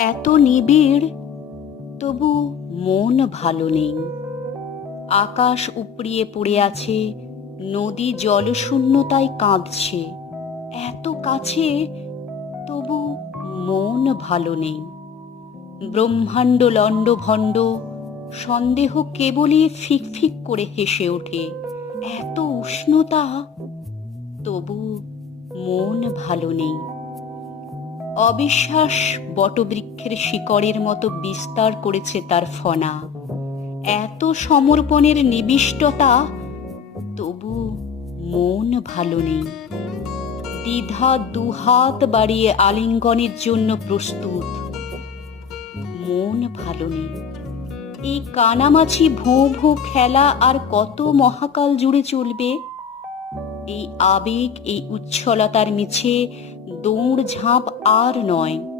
এত নিবিড়, তবু মন ভালো নেই। আকাশ উপড়িয়ে পড়ে আছে, নদী জলশূন্যতায় কাঁদছে। এত কাছে, তবু মন ভালো নেই। ব্রহ্মাণ্ড লণ্ডভণ্ড, সন্দেহ কেবলই ফিক ফিক করে হেসে ওঠে। এত উষ্ণতা, তবু মন ভালো নেই। অবিশ্বাস বটবৃক্ষের শিকড়ের মতো বিস্তার করেছে তার ফনা। এত সমর্পণের নিবিষ্টতা, তবু মন ভালো নেই। দ্বিধা দুহাত বাড়িয়ে আলিঙ্গনের জন্য প্রস্তুত, মন ভালো নেই। এই কানামাছি ভোঁ ভোঁ খেলা আর কত মহাকাল জুড়ে চলবে? এই আবেগ, এই উচ্ছলতার মিছে দৌড় ঝাঁপ আর নয়।